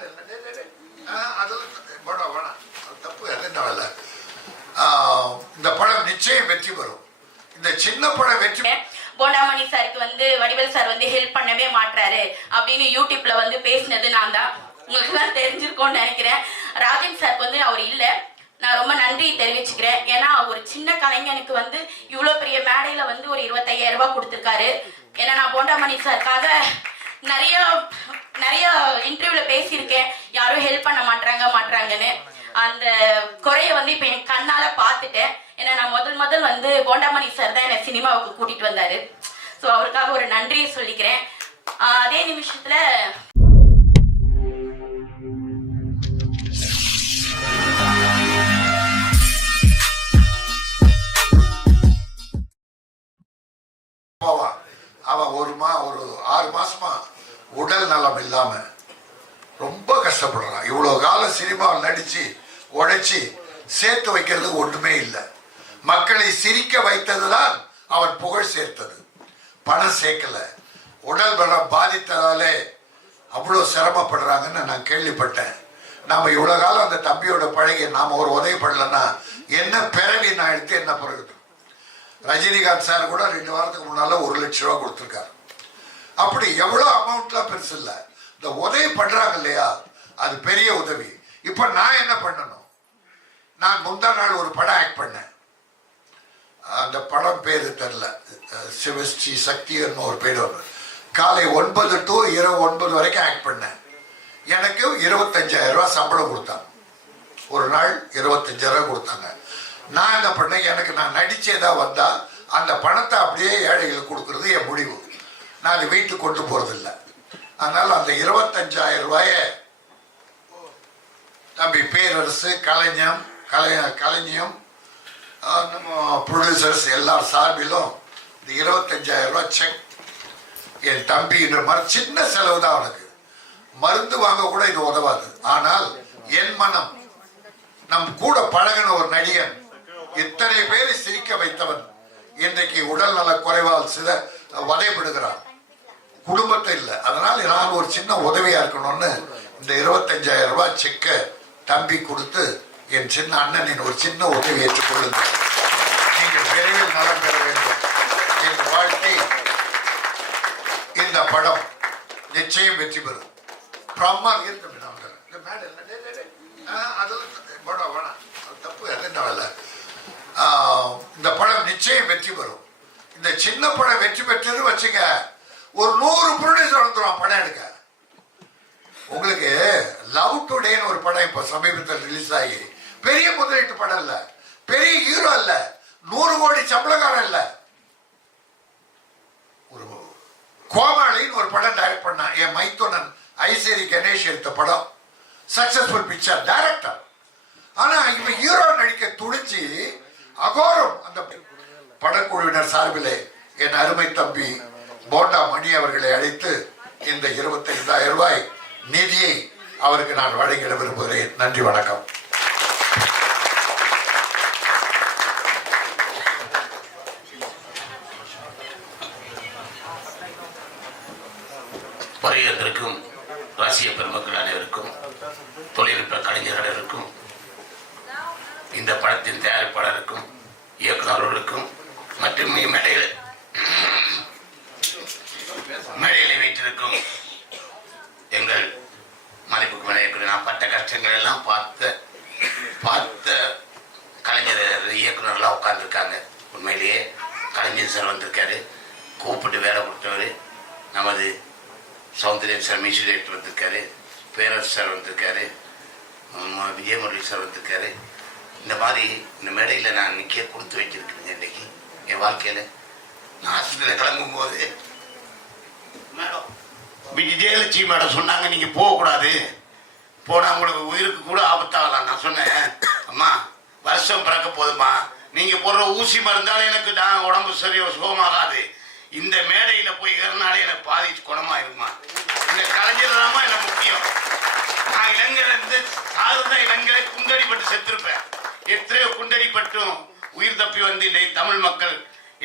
அதெல்லாம் வேணாம் வேணாம் தப்பு அது என்ன வேலை இந்த படம் நிச்சயம் வெற்றி பெறும் இந்த சின்ன படம் வெற்றி போண்டாமணி சாருக்கு வந்து வடிவேல் சார் வந்து ஹெல்ப் பண்ணவே மாட்றாரு. அப்படின்னு யூடியூப்ல வந்து பேசினது நான் தான். உங்களுக்கு எல்லாம் தெரிஞ்சிருக்கும்னு நினைக்கிறேன். ராஜன் சாருக்கு வந்து அவர் இல்லை. நான் ரொம்ப நன்றி தெரிவிச்சுக்கிறேன். ஏன்னா ஒரு சின்ன கலைஞனுக்கு வந்து இவ்வளோ பெரிய மேடையில வந்து ஒரு இருபத்தையாயிரம் ரூபாய் கொடுத்துருக்காரு. ஏன்னா நான் போண்டாமணி சாருக்காக நிறைய நிறைய யாரும் ஹெல்ப் பண்ண மாட்றாங்க மாட்றாங்கன்னு அந்த குறைய வந்து இப்ப என் கண்ணால பார்த்துட்டேன் ஏன்னா நான் முதல் முதல் வந்து போண்டாமணி சார் தான் என்னை சினிமாவுக்கு கூட்டிட்டு வந்தாரு. ஸோ அவருக்காக ஒரு நன்றியை சொல்லிக்கிறேன். அதே நிமிஷத்துல அவன் ஒரு மா ஒரு ஆறு மாசமா உடல் நலம் இல்லாம ரொம்ப கஷ்டப்படுறான். இவ்வளோ காலம் சினிமாவில் நடித்து உழைச்சி சேர்த்து வைக்கிறதுக்கு ஒன்றுமே இல்லை. மக்களை சிரிக்க வைத்தது தான் அவன் புகழ் சேர்த்தது. பணம் சேர்க்கல. உடல் பலம் பாதித்ததாலே அவ்வளோ சிரமப்படுறாங்கன்னு நான் கேள்விப்பட்டேன். நாம் இவ்வளோ காலம் அந்த தம்பியோட பழகி நாம் ஒரு உதவி பண்ணலன்னா என்ன பிறவி நான் எடுத்து என்ன பிறகு ரஜினிகாந்த் சார் கூட ரெண்டு வாரத்துக்கு முன்னால் ஒரு லட்ச ரூபா கொடுத்துருக்காரு. அப்படி எவ்வளோ அமௌண்ட்லாம் பெருசு இல்லை. இந்த உதவி பண்றாங்க இல்லையா? அது பெரிய உதவி. இப்போ நான் என்ன பண்ணணும்? நான் முந்தா நாள் ஒரு படம் ஆக்ட் பண்ணேன். அந்த படம் பேர் தெரில சிவஸ்ரீ சக்தின்னு ஒரு பேர் ஒன்று காலை ஒன்பது டு இரவு ஒன்பது வரைக்கும் ஆக்ட் பண்ணேன். எனக்கு இருபத்தஞ்சாயிரம் ரூபா சம்பளம் கொடுத்தாங்க. ஒரு நாள் இருபத்தஞ்சாயிரம் ரூபா கொடுத்தாங்க. நான் என்ன பண்ணேன்? எனக்கு நான் நடிச்சேதா வந்தா அந்த பணத்தை அப்படியே ஏழைகளுக்கு கொடுக்கறது என் முடிவு. நான் அதை வீட்டுக்கு கொண்டு போறதில்ல. அதனால அந்த இருபத்தஞ்சாயிரம் ரூபாய தம்பி பேரரசு கலைஞம் கலை கலைஞம் நம்ம ப்ரொடியூசர்ஸ் எல்லார் சார்பிலும் இந்த இருபத்தஞ்சாயிரம் ரூபாய் செக் என் தம்பின்ற மாதிரி சின்ன செலவு தான் அவனுக்கு. மருந்து வாங்க கூட இது உதவாது. ஆனால் என் மனம் நம் கூட பழகின ஒரு நடிகன் இத்தனை பேரை சிரிக்க வைத்தவன் இன்றைக்கு உடல் நல குறைவால் சில வதைப்படுகிறான் குடும்பத்தை இல்லை. அதனால நான் ஒரு சின்ன உதவியா இருக்கணும்னு இந்த இருபத்தஞ்சாயிரம் ரூபாய் செக்க தம்பி கொடுத்து என் சின்ன அண்ணனின் ஒரு சின்ன உதவி ஏற்றுக்கொள்ளுங்கள். நீங்கள் விரைவில் நலம் பெற வேண்டும். என்று வாழ்த்தி இந்த படம் நிச்சயம் வெற்றி பெறும். பிரம்மா இருக்கு இந்த இல்லை. அதெல்லாம் வேணாம் தப்பு அது என்ன வேலை? இந்த படம் நிச்சயம் வெற்றி பெறும். இந்த சின்ன படம் வெற்றி பெற்றது வச்சுங்க ஒரு நூறு ப்ரொடியூசர் வந்துடும் படம் எடுக்க. உங்களுக்கு லவ் டுடேன்னு ஒரு படம் இப்போ சமீபத்தில் ரிலீஸ் ஆகி பெரிய முதலீட்டு படம் இல்ல. பெரிய ஹீரோ இல்ல. நூறு கோடி சம்பளக்காரன் இல்ல. ஒரு கோமாளின்னு ஒரு படம் டைரக்ட் பண்ணான் என் மைத்துனன் ஐசேரி கணேஷ் எடுத்த படம். சக்சஸ்ஃபுல் பிக்சர் டைரக்டர் ஆனா இவன் ஹீரோ நடிக்க துணிஞ்சு அகோரம் அந்த படக்குழுவினர் சார்பிலே என் அருமை தம்பி போண்டா மணி அவர்களை அழைத்து இந்த இருபத்தைந்தாயிரம் ரூபாய் நிதியை அவருக்கு நான் வழங்கிட விரும்புகிறேன். நன்றி வணக்கம். நான் பட்ட கஷ்டங்கள் எல்லாம் பார்த்த பார்த்த கலைஞர் இயக்குனர்லாம் உட்கார்ந்துருக்காங்க. உண்மையிலேயே கலைஞர் சார் வந்திருக்காரு. கூப்பிட்டு வேலை கொடுத்தவர். நமது சௌந்தர்யம் சார் மியூசிக் டைரக்டர் வந்திருக்காரு. பேரரசு சார் வந்திருக்காரு. விஜயமுரளி சார் வந்திருக்காரு. இந்த மாதிரி இந்த மேடையில் நான் நிற்க கொடுத்து வச்சிருக்கிறேங்க இன்னைக்கு என் வாழ்க்கையில். நான் ஹாஸ்பிட்டலில் கிளம்பும்போது மேடம். விஜயலட்சுமி மேடம் சொன்னாங்க நீங்கள் போகக்கூடாது. போனால் உங்களுக்கு உயிருக்கு கூட ஆபத்தாகலாம். நான் சொன்னேன் அம்மா வருஷம் பிறக்க போதுமா நீங்கள் போடுற ஊசி மருந்தால எனக்கு நான் உடம்பு சரி சுகமாகாது. இந்த மேடையில் போய் ஏறினாலே எனக்கு பாதி குணமாயிருமா இந்த கலைஞர் தாமா எனக்கு முக்கியம். நான் இளைஞர் இருந்து சாருதான் இளைஞரை குண்டடிப்பட்டு செத்திருப்பேன். எத்தனையோ குண்டடிப்பட்டும் உயிர் தப்பி வந்து இன்னைக்கு தமிழ் மக்கள்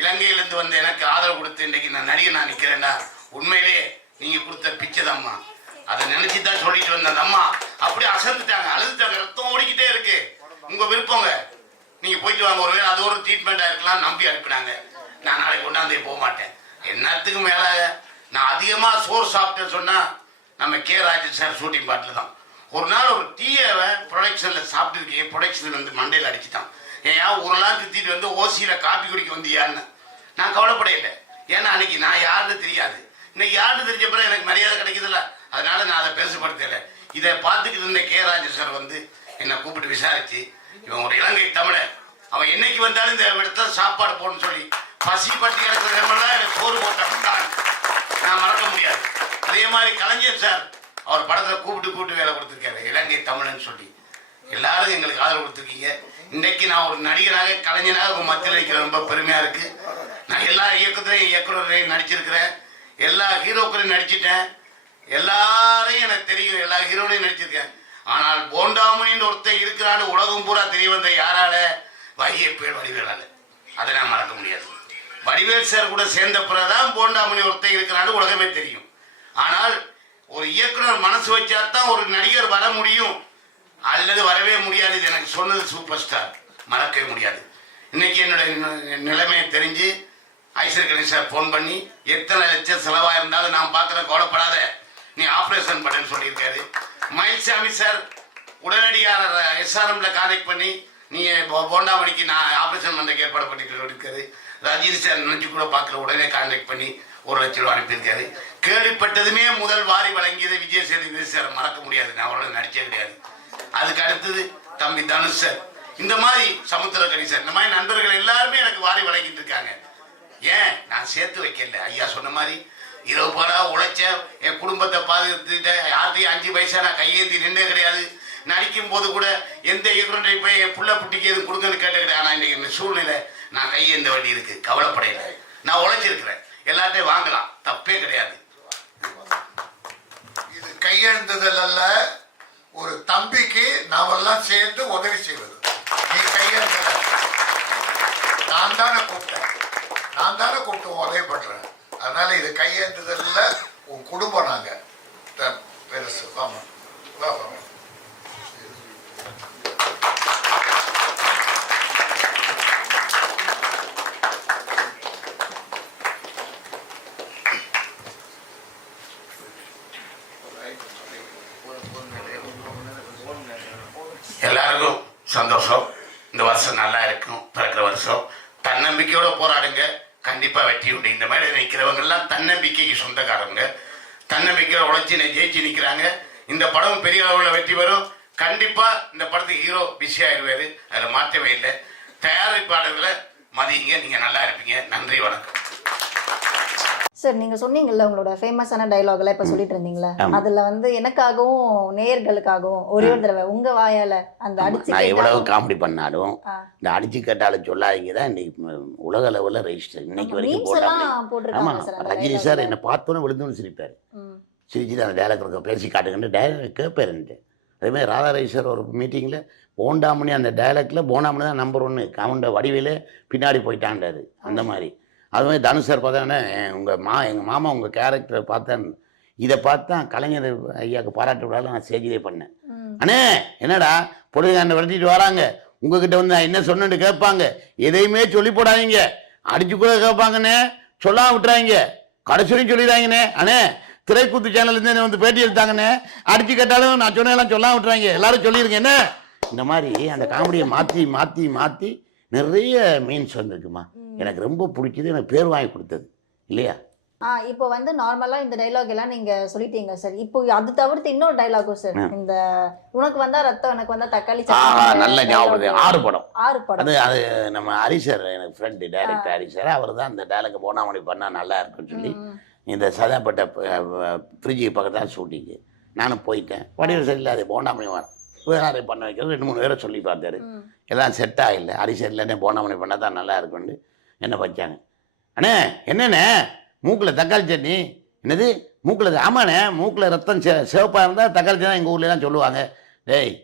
இலங்கையிலிருந்து வந்து எனக்கு ஆதரவு கொடுத்து இன்னைக்கு நான் நடிகை நான் நிற்கிறேன்னா உண்மையிலேயே நீங்க கொடுத்த பிச்சைதம்மா. அதை நினச்சி தான் சொல்லிட்டு வந்தேன். அம்மா நீங்கள் போயிட்டு வாங்க. ஒருவேளை அது ஒரு ட்ரீட்மெண்ட்டாக இருக்கலாம். நம்பி அனுப்பினாங்க. நான் நாளைக்கு கொண்டாந்தே போக மாட்டேன். என்னத்துக்கு மேலே நான் அதிகமாக சோறு சாப்பிட்டேன்னு சொன்னால் நம்ம கே. ராஜன் சார் ஷூட்டிங் பாட்டில் தான். ஒரு நாள் ஒரு டீயை ப்ரொடக்ஷனில் சாப்பிட்டுருக்கேன் ப்ரொடக்ஷன் வந்து மண்டையில் அடிச்சுட்டான். ஏன் ஒரு நாள் திட்டிட்டு வந்து ஓசியில் காப்பி குடிக்க வந்தியான்னு. நான் கவலைப்படையில ஏன்னா அன்னைக்கு நான் யாருன்னு தெரியாது. இன்னைக்கு யாருன்னு தெரிஞ்ச பிறகு எனக்கு மரியாதை கிடைக்குதுல்ல. அதனால நான் அதை பேசப்படுத்தலை இதை பார்த்துக்கிட்டு இருந்த கே. ராஜன் சார் வந்து என்னை கூப்பிட்டு விசாரிச்சு இவன் ஒரு இலங்கை தமிழர். அவன் என்னைக்கு வந்தாலும் இந்த இடத்துல சாப்பாடு போடணும்னு சொல்லி பசி பட்டி கிடக்கிற நேரமெல்லாம் எனக்கு சோறு போட்டான் நான் மறக்க முடியாது. அதே மாதிரி கலைஞர் சார் அவர் படத்தில் கூப்பிட்டு கூப்பிட்டு வேலை கொடுத்துருக்காரு. இலங்கை தமிழன் சொல்லி. எல்லாரும் எங்களுக்கு ஆதரவு கொடுத்துருக்கீங்க. இன்னைக்கு நான் ஒரு நடிகராக கலைஞராக உங்கள் மத்தியில் வைக்கிற ரொம்ப பெருமையாக இருக்கு. நான் எல்லா இயக்கத்திலையும் இயக்குநரையும் நடிச்சிருக்கிறேன். எல்லா ஹீரோக்களையும் நடிச்சிட்டேன். எல்லாரையும் எனக்கு தெரியும். எல்லா ஹீரோனையும் நடிச்சிருக்கேன். ஆனால் போண்டாமணின்னு ஒருத்தர் இருக்கிறான்னு உலகம் பூரா தெரிய வந்த யாரால? வைகை பேர் வடிவேலால அதை நான் மறக்க முடியாது. வடிவேல் சார் கூட சேர்ந்த பிறகுதான் போண்டாமணி ஒருத்தன் இருக்கிறான்னு உலகமே தெரியும். ஆனால் ஒரு இயக்குனர் மனசு வச்சா தான் ஒரு நடிகர் வர முடியும். அல்லது வரவே முடியாது இது எனக்கு சொன்னது சூப்பர் ஸ்டார் மறக்கவே முடியாது. இன்னைக்கு என்னுடைய நிலைமையை தெரிஞ்சு ஐஸ்வர் கணேஷ் சார் ஃபோன் பண்ணி எத்தனை லட்சம் செலவாக இருந்தாலும் நான் பார்க்குற கவலைப்படாத. நீ ஆப்ரேஷன் பண்ணுன்னு சொல்லியிருக்காரு. மயில்சாமி சார் உடனடியாக எஸ்ஆர்எம்ல கான்டெக்ட் பண்ணி நீ போ- போண்டாமணிக்கு நான் ஆப்ரேஷன் பண்ணுறதுக்கு ஏற்பாடு பண்ணிட்டு இருக்காரு. ரஜினி சார் நினைச்சு கூட பார்க்கல. உடனே கான்டாக்ட் பண்ணி ஒரு லட்சம் ரூபா அனுப்பியிருக்காரு. கேள்விப்பட்டதுமே முதல் வாரி வழங்கியதை விஜய் சேதுபதி சார் மறக்க முடியாது. நான் அவரோட நடிச்சே கிடையாது. அதுக்கு அடுத்தது தம்பி தனுஷ் சார். இந்த மாதிரி சமுத்திரக்கணி சார். இந்த மாதிரி நண்பர்கள் எல்லாருமே எனக்கு வாரி வழங்கிட்டு இருக்காங்க. ஏன்? நான் சேர்த்து வைக்கல. ஐயா சொன்ன மாதிரி இரவு பாடா உழைச்ச என் குடும்பத்தை பாதுகாத்துக்கிட்டேன் யார்கிட்டையும் அஞ்சு பைசா நான் கையேந்தி நின்றே கிடையாது. நடிக்கும் போது கூட எந்த இயக்குனரை போய் என் புள்ள புட்டிக்கு எதுவும் கொடுங்கன்னு கேட்ட ஆனால் இன்னைக்கு இந்த சூழ்நிலை நான் கையேந்த வேண்டி இருக்கு? கவலைப்படையில. நான் உழைச்சிருக்கிறேன். எல்லார்ட்டையும் வாங்கலாம். தப்பே கிடையாது. இது கையெழுந்துதல் அல்ல ஒரு தம்பிக்கு நாமெல்லாம் சேர்ந்து உதவி செய்வது. நீ கையெழுந்தல நான் தானே கூப்பிட்டேன். நான் தானே கூப்பிட்டு உதவி பண்றேன். அதனால இது கையேந்துதல்ல உன் குடும்பம் நாங்கள் பெருசு. ஆமாம் வா, வா, வா. எல்லாருக்கும் சந்தோஷம் இந்த வருஷம் நல்லா இருக்கும் பிறக்கிற வருஷம் தன்னம்பிக்கையோட போராடுங்க கண்டிப்பா வெற்றி உண்டு இந்த மாதிரி நிற்கிறவங்க நம்பிக்கைக்கு சொந்தக்காரங்க. தன்னம்பிக்கையில் உழைச்சி நெ- ஜெயிச்சு நிற்கிறாங்க இந்த படம் பெரிய அளவில் வெற்றி பெறும். கண்டிப்பா இந்த படத்துக்கு ஹீரோ பிஸி ஆயிடுவார். அதில் மாற்றவே இல்லை. தயாரிப்பாளர்களை மதிங்க. நீங்க நல்லா இருப்பீங்க. நன்றி வணக்கம். சார் நீங்க சொன்னீங்கல்ல உங்களோட ஃபேமஸான டயலாக் எல்லாம் இப்ப சொல்லிட்டு இருந்தீங்களா. அதுல வந்து எனக்காகவும் நேயர்களுக்காகவும் ஒரே ஒரு தடவை உங்க வாயால அந்த அடிச்சு நான் எவ்வளவு காமெடி பண்ணாலும். இந்த அடிச்சு கேட்டாலும் சொல்லாதீங்க தான் இன்னைக்கு உலக லெவலில் ரெஜிஸ்டர் இன்னைக்கு வரைக்கும் போட்டிருக்காங்க ரஜினி சார். என்னை பார்த்தோன்னே விழுந்துன்னு சிரிப்பார். ம். சிரிச்சுட்டு அந்த டேலாக் இருக்க பேசி காட்டுங்கன்னு டேலாக் கேட்பாருன்ட்டு அதேமாதிரி ராதாரவி சார் ஒரு மீட்டிங்கில் போண்டாமணி அந்த டேலாக்ல போண்டாமணி தான் நம்பர் ஒன்று கவுண்ட வடிவேலே பின்னாடி போயிட்டான்டாரு. அந்த மாதிரி. அது மாதிரி தனுஷ் சார் பார்த்தானே உங்கள் மா எங்கள் மாமா உங்கள் கேரக்டரை பார்த்தேன். இதை பார்த்து தான் கலைஞர் ஐயாவுக்கு பாராட்டு விடாலும் நான் ஸ்டேஜிலே பண்ணேன். அண்ணே என்னடா பொழுதுகாண்ட விரட்டிட்டு வராங்க. உங்ககிட்ட வந்து நான் என்ன சொன்னேன்னு கேட்பாங்க. எதையுமே சொல்லி போடாதீங்க. அடிச்சு கூட கேட்பாங்கண்ணே. சொல்லாம விட்டுறாங்க. கடைசி வரையும் சொல்லிடுறாங்கண்ணே. அண்ணே திரைக்கூத்து சேனல்லேருந்து என்னை வந்து பேட்டி எடுத்தாங்கண்ணே. அடிச்சு கேட்டாலும் நான் சொன்னதெல்லாம் சொல்லாம விட்டுறாங்க. எல்லாரும் சொல்லிருங்க என்ன? இந்த மாதிரி அந்த காமெடியை மாற்றி மாற்றி மாற்றி நிறைய மீன்ஸ் வந்திருக்குமா. எனக்கு ரொம்ப பிடிச்சது எனக்கு பேர் வாங்கி கொடுத்தது. இல்லையா? ஆ இப்போ வந்து நார்மலா இந்த டைலாக் எல்லாம் நீங்க சொல்லிட்டீங்க சார் இப்போ அது தவிர்த்து இன்னொரு டைலாகும் சார். இந்த உனக்கு வந்தா ரத்தம் எனக்கு வந்தா தக்காளி நல்ல ஞாபகம். ஆறு படம். ஆறு படம். அது அது நம்ம ஹரிசர் எனக்கு ஃப்ரெண்டு டைரக்டர் ஹரிசர் அவர் தான் அந்த டைலாக் போனாமணி பண்ணால் நல்லா இருக்குன்னு சொல்லி. இந்த சதாப்பட்ட ஃப்ரிட்ஜுக்கு பக்கத்தில் ஷூட்டிங்கு நானும் போயிட்டேன். வடிவில் சரியில்லை அது போண்டாமணி வர. வேறு பண்ண வைக்கிறது ரெண்டு மூணு பேரை சொல்லி பார்த்தாரு. எல்லாம் செட் ஆகல ஹரிசர் இல்லைன்னே போண்டாமணி பண்ணால் தான் நல்லா இருக்குன்னு என்ன வச்சாங்க. அண்ணே என்னண்ணே? மூக்கில் தக்காளி சட்னி. என்னது? மூக்கில் ஆமாண்ணே. மூக்கில் ரத்தம் செ சிவப்பாக இருந்தால் தக்காளி சட்னி எங்கள் ஊர்லலாம் சொல்லுவாங்க. டேய்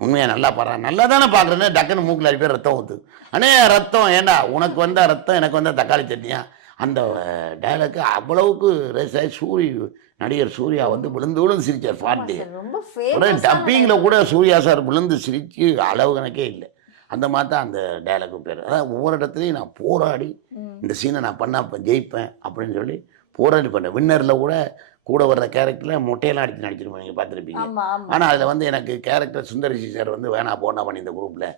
உண்மையாக நல்லா பாடுறான் நல்லா தானே பார்க்குறேன்னு டக்குன்னு மூக்கில் அடிப்பேர் ரத்தம் ஊற்று அண்ணே ரத்தம் ஏண்டா? உனக்கு வந்தால் ரத்தம் எனக்கு வந்தால் தக்காளி சட்னியா? அந்த டயலாக்கு அவ்வளவுக்கு ஆகி சூரி நடிகர் சூர்யா வந்து விழுந்து விழுந்து சிரிச்சார் பாட்டு. சார் ரொம்ப ஒரே ஃபேமஸ் டப்பிங்கில் கூட சூர்யா சார் விழுந்து சிரிச்சு அளவு கணக்கே இல்லை. அந்த மாதிரி தான் அந்த டயலாக்கு பேர். அதான் ஒவ்வொரு இடத்துலையும் நான் போராடி இந்த சீனை நான் பண்ண ஜெயிப்பேன் அப்படின்னு சொல்லி போராடி பண்ணேன். வின்னரில் கூட கூட வர்ற கேரக்டரில் மொட்டையெல்லாம் அடித்து நடிச்சிருப்போம் நீங்கள் பார்த்துருப்பீங்க. ஆனால் அதில் வந்து எனக்கு கேரக்டர் சுந்தரிசி சார் வந்து வேணா போனாமணி இந்த குரூப்பில்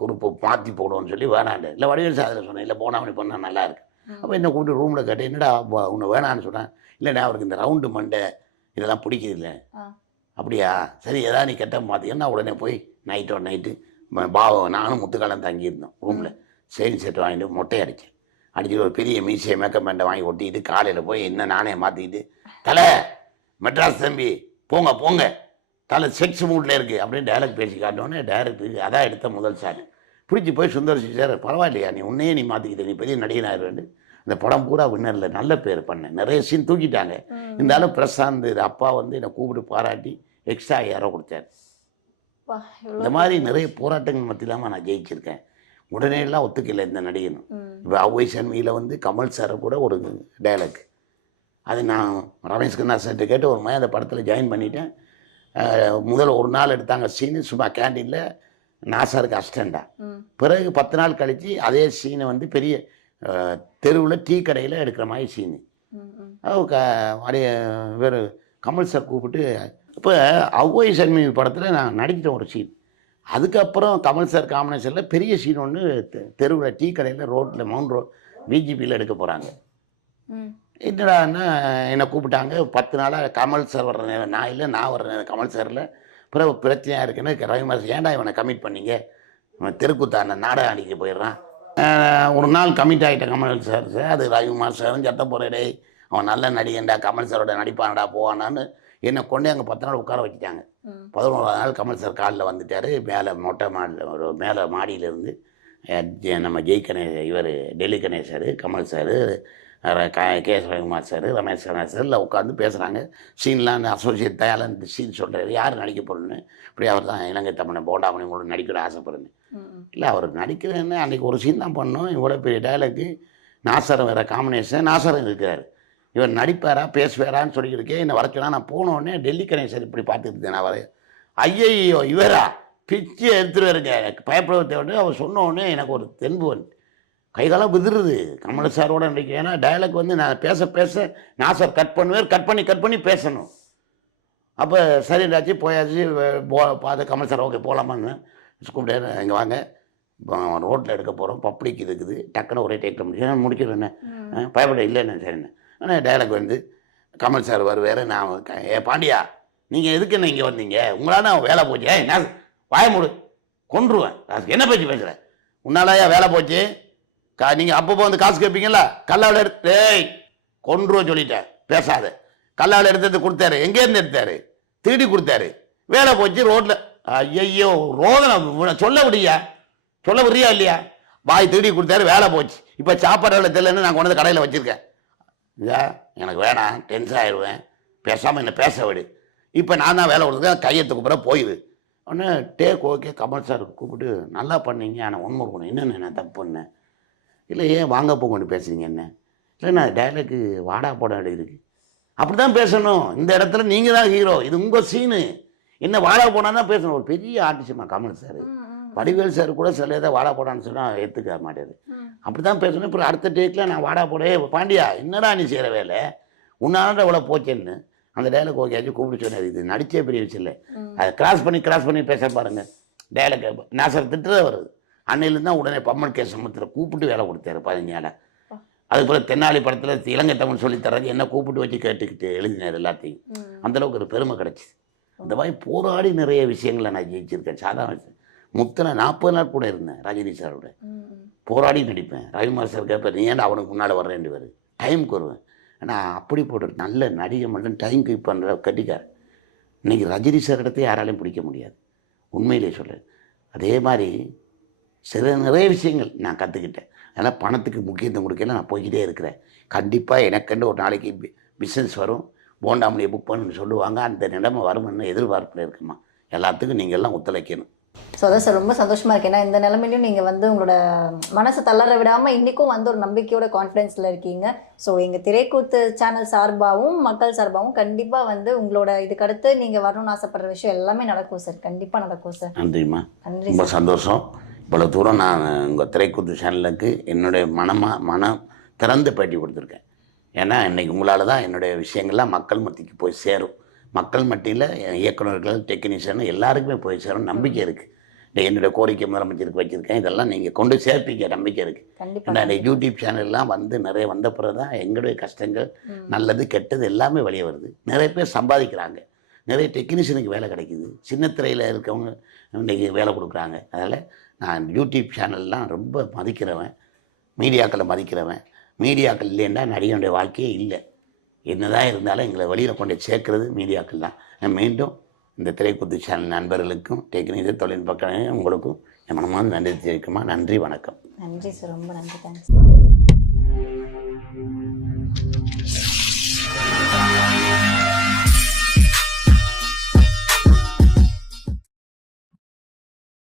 குரூப்பை மாற்றி போடுவோம்னு சொல்லி வேணாண்டு இல்லை வடிவேல் சார் அதில் சொன்னேன். இல்லை போனாமணி பண்ணால் நல்லா இருக்கு. அப்போ என்ன கூப்பிட்டு ரூமில் கேட்டேன் என்னடா உன்னை வேணான்னு சொன்னேன். இல்லைடா அவருக்கு இந்த ரவுண்டு மண்டை இதெல்லாம் பிடிக்குது இல்லை ஆ. அப்படியா? சரி ஏதாவது நீ கெட்ட மாற்றிங்கன்னா உடனே போய் நைட்டோட நைட்டு பாவம் நானும் முத்துக்காலம் தங்கியிருந்தோம் ரூமில் சேவிங் செட் வாங்கிட்டு மொட்டை அடித்தேன் அடிச்சுட்டு ஒரு பெரிய மீசியை மேக்கப் பேண்டை வாங்கி ஒட்டிக்கிட்டு காலையில் போய் என்ன நானே மாற்றிக்கிட்டு தலை மெட்ராஸ் தம்பி போங்க போங்க. தலை செக்ஸ் மூட்டில் இருக்குது அப்படின்னு டைலாக் பேசி காட்டினோன்னே டைரக்டருக்கு அதான் எடுத்த முதல் ஷாட் பிடிச்சி போய் சுந்தர்சி சார் பரவாயில்லையா நீ உன்னையே நீ மாற்றிக்கிட்ட நீ பெரிய நடிகனாயிருவேன் இந்த படம் பூரா வின்னரில் நல்ல பேர் பண்ணேன். நிறைய சீன் தூக்கிட்டாங்க. இருந்தாலும் பிரசாந்த் அப்பா வந்து என்னை கூப்பிட்டு பாராட்டி எக்ஸ்ட்ரா யாரோ கொடுத்தாரு. இந்த மாதிரி நிறைய போராட்டங்கள் மத்தியிலாமல் நான் ஜெயிச்சிருக்கேன். உடனே எல்லாம் ஒத்துக்கல இந்த நடிகனும். இப்போ அவ்வை சன்மியில் வந்து கமல் சாரை கூட ஒரு டைலாக் அது நான் ரமேஷ் கண்ணா சார்கிட்ட கேட்டு ஒரு மாதிரி அந்த படத்தில் ஜாயின் பண்ணிட்டேன். அஹ் முதல்ல ஒரு நாள் எடுத்தாங்க சீனு சும்மா கேண்டீனில் நாசாருக்கு அசிஸ்டண்டா. பிறகு பத்து நாள் கழித்து அதே சீனை வந்து பெரிய தெருவில் டீ கடையில் எடுக்கிற மாதிரி சீனு. க அப்படியே வேறு கமல் சார் கூப்பிட்டு இப்போ அவ்வை சன்மி படத்தில் நான் நடிச்சிட்டேன் ஒரு சீன். அதுக்கப்புறம் கமல் சார் காம்பினேஷனில் பெரிய சீன் ஒன்று தெருவில் டீ கடையில் ரோட்டில் மவுண்ட் ரோட் பிஜிபியில் எடுக்க போகிறாங்க. என்னடான்னா என்னை கூப்பிட்டாங்க பத்து நாளாக கமல் சார் வர்ற நேரம் நான் இல்லை நான் வர்ற நேரம் கமல் சாரில். பிறகு பிரச்சனையாக இருக்குன்னு ரவிமாஸ் ஏன்டா இவனை கமிட் பண்ணீங்க? இவன் தெருக்குத்தான நாடகம் அடிக்க போயிடுறான். ஒரு நாள் கமிட் ஆகிட்டேன் கமல் சார் சார் அது ரவிமாஸ் சாரும் சத்த போகிறடே அவன் நல்ல நடிகன்டா கமல் சாரோட நடிப்பானடா போவானான்னு என்னை கொண்டு அங்கே பத்து நாள் உட்கார வச்சுட்டாங்க. பதினோராவது நாள் கமல் சார் காலில் வந்துட்டார் மேலே மொட்டை மாடியில் ஒரு மேலே மாடியிலேருந்து நம்ம ஜெய் கணேஷ் இவர் Delhi Ganesar Kamal sir K S Ravikumar sir Ramesh Khanna sir எல்லாம் உட்காந்து பேசுகிறாங்க சீன்லாம் அசோசியேட் தயாளன் சீன் சொல்கிறாரு யார் நடிக்க போகிறேன்னு இப்படி அவர் தான் இலங்கை தமிழன் போண்டாமணி கூட நடிக்கிற ம். இல்லை அவர் நடிக்கிறேன்னு அன்றைக்கி ஒரு சீன் தான் பண்ணோம். இவ்வளோ பெரிய டைலாக்கு நாசரம் வேறு காம்பினேஷன் நாசரம் இருக்கிறார். இவர் நடிப்பாரா பேசுவாரான்னு சொல்லிட்டு இருக்கேன் என்னை வர சொன்னா நான் போன உடனே டெல்லி கணேசர் இப்படி பார்த்துட்டு நான் வர ஐயையோ இவரா? பிச்சு எடுத்துருவாருங்க எனக்கு பயப்பட தேவை அவர் சொன்ன உடனே எனக்கு ஒரு தென்பு வந்து. கைகாலம் விதிருது. கமல் சாரோட நடிக்க ஏன்னா டயலாக் வந்து நான் பேச பேச நாசர் கட் பண்ணுவார் கட் பண்ணி கட் பண்ணி பேசணும். அப்போ சரிடாச்சு போயாச்சு போ பார்த்து கமல் சார் ஓகே போகலாமான்னு கூப்பிட்டாரு. இங்கே வாங்க. ரோட்டில் எடுக்க போகிறோம் பப்ளிக் இருக்குது. டக்குன்னு ஒரே டேக்கில் முடிச்சு முடிச்சிடுறேண்ணே ம். பயப்பட இல்லைண்ணே சரிண்ணே ஆனால் டைலாக் வந்து கமல் சார் வருவார் நான் ஏ பாண்டியா நீங்கள் எதுக்கு என்ன இங்கே வந்தீங்க? உங்களால் நான் வேலை போச்சு. ஏய் நான் வாய மூடு. கொன்றுவேன். நான் என்ன பேச்சு பேசுகிறேன் உன்னாலயா வேலை போச்சு? கா நீங்கள் அப்பப்போ வந்து காசு கேட்பீங்களா கல்லாவில் எடுத்து ஏய் கொன்றுவேன் சொல்லிட்டேன். பேசாத. கல்லாவில் எடுத்து கொடுத்தாரு. எங்கேருந்து எடுத்தாரு? திருடி கொடுத்தாரு. வேலை போச்சு ரோட்டில் ஐயையோ ரோதனை சொல்ல முடியா சொல்ல முடியா இல்லையா? வாய் திருடி கொடுத்தாரு வேலை போச்சு. இப்போ சாப்பாடு வேலை தெரியலன்னு நான் கொண்டு வந்து கடையில் வச்சுருக்கேன். இதா எனக்கு வேணாம் டென்ஷன் ஆயிடுவேன். பேசாமல் என்ன பேச விடு. இப்போ நான் தான் வேலை கொடுத்துருக்கேன் கையத்து கூப்பிட போயிடு ஒன்று டேக் ஓகே கமல் சார் கூப்பிட்டு நல்லா பண்ணீங்க. ஆனால் ஒன்று இருக்கணும் என்னென்ன நான் தப்பு பண்ணேன்? இல்லை ஏன் வாங்க போங்கன்னு பேசுறீங்க என்ன? இல்லை நான் டைலாக்கு வாடா போட இருக்கு. அப்படி தான் பேசணும். இந்த இடத்துல நீங்கள் தான் ஹீரோ இது உங்கள் சீனு என்ன வாடா போனா தான் பேசணும். ஒரு பெரிய ஆர்டிஸ்ட்மா கமல் சார். வடிவேல் சார் கூட சில இதை வாடா போடான்னு சொன்னால் ஏற்றுக்க மாட்டாரு. ம். அப்படி தான் பேசணும். அப்புறம் அடுத்த டேக்கில் நான் வாடா போடே. பாண்டியா என்னடா நீ செய்கிற வேலை? உன்னால இவ்வளோ போச்சேன்னு அந்த டைலாக் ஓகே ஆச்சு கூப்பிட்டு சொன்னார். இது நடிச்சே பெரிய விஷயம் இல்லை. அதை கிராஸ் பண்ணி கிராஸ் பண்ணி பேச பாருங்க. டைலாக் நாசர் திட்டுறதே வருது அன்னையிலேருந்து தான் உடனே பம்மன் கே சமுத்திர கூப்பிட்டு வேலை கொடுத்தாரு பதினஞ்சால. அதுக்கப்புறம் தென்னாலி படத்தில் இலங்கை தமிழ் சொல்லி தர்றது என்ன கூப்பிட்டு வச்சு கேட்டுக்கிட்டு எழுதினார் எல்லாத்தையும். ம். அந்த அளவுக்கு ஒரு பெருமை கிடச்சி இந்த மாதிரி போராடி நிறைய விஷயங்களை நான் ஜெயிச்சிருக்கேன். சாதாரண முத்தனை நாற்பது நாள் கூட இருந்தேன் ரஜினி சாரோட. போராடி நடிப்பேன். ரவிமார் சார் கேட்பார் நீ ஏன்டா அவனுக்கு முன்னால் வர்றேன் பேர். டைமுக்கு வருவேன். ஆனால் அப்படி போட்டு நல்ல நடிகை மட்டும் டைம் கீப் பண்ணுற கட்டிக்கார் இன்னைக்கு ரஜினி சார் இடத்த யாராலையும் பிடிக்க முடியாது. உண்மையிலே சொல்ல அதே மாதிரி சில நிறைய விஷயங்கள் நான் கற்றுக்கிட்டேன் அதனால் பணத்துக்கு முக்கியத்துவம் கொடுக்கல நான் போய்கிட்டே இருக்கிறேன். கண்டிப்பாக எனக்கண்டு ஒரு நாளைக்கு பிஸ்னஸ் வரும். போண்டாமணியை புக் பண்ணுன்னு சொல்லுவாங்க. அந்த நிலைமை வரும்னு எதிர்பார்ப்பில் இருக்குமா? எல்லாத்துக்கும் நீங்கள் எல்லாம் ஒத்துழைக்கணும். ஸோ அதான் சார் ரொம்ப சந்தோஷமா இருக்கு. ஏன்னா இந்த நிலைமையிலும் நீங்க வந்து உங்களோட மனசை தளர விடாம இன்னைக்கும் வந்து ஒரு நம்பிக்கையோட கான்ஃபிடென்ஸ்ல இருக்கீங்க. ஸோ எங்க திரைக்கூத்து சேனல் சார்பாகவும் மக்கள் சார்பாகவும் கண்டிப்பா வந்து உங்களோட இதுக்கு அடுத்து நீங்க வரணும்னு ஆசைப்படுற விஷயம் எல்லாமே நடக்கும் சார் கண்டிப்பா நடக்கும் சார் நன்றிம்மா. நன்றி ரொம்ப சந்தோஷம். இவ்வளோ தூரம் நான் உங்கள் திரைக்கூத்து சேனலுக்கு என்னுடைய மனமாக மனம் திறந்து பேட்டி கொடுத்துருக்கேன். ஏன்னா இன்னைக்கு உங்களால் தான் என்னுடைய விஷயங்கள்லாம் மக்கள் மத்திக்கு போய் சேரும். மக்கள் மத்தியில் இயக்குனர்கள் டெக்னீஷியன் எல்லாருக்குமே போய் சேரும். நம்பிக்கை இருக்குது என்னுடைய கோரிக்கை முதலமைச்சருக்கு வச்சுருக்கேன். இதெல்லாம் நீங்கள் கொண்டு சேர்ப்பீங்க. நம்பிக்கை இருக்குது இந்த யூடியூப் சேனல்லாம் வந்து நிறைய வந்த பிறகு தான் எங்களுடைய கஷ்டங்கள். நல்லது கெட்டது எல்லாமே வெளியே வருது. நிறைய பேர் சம்பாதிக்கிறாங்க. நிறைய டெக்னீஷியனுக்கு வேலை கிடைக்குது. சின்ன திரையில் இருக்கவங்க இன்றைக்கி வேலை கொடுக்குறாங்க. அதனால் நான் யூடியூப் சேனல்லாம் ரொம்ப மதிக்கிறவன் மீடியாக்களை மதிக்கிறவன். மீடியாக்கள் இல்லைன்னா நடிகனுடைய வாழ்க்கையே இல்லை. என்னதான் இருந்தாலும் எங்களை வெளியில் கொண்டு சேர்க்குறது மீடியாக்கள் தான். மீண்டும் இந்த திரைக்குத்து சேனல் நண்பர்களுக்கும் டெக்னீஷியன் தொழில்நுட்ப கலைஞர் உங்களுக்கும் என் மனமான நன்றி தெரிவிக்குமா? நன்றி வணக்கம். நன்றி சார். ரொம்ப நன்றி. தேங்க்ஸ்.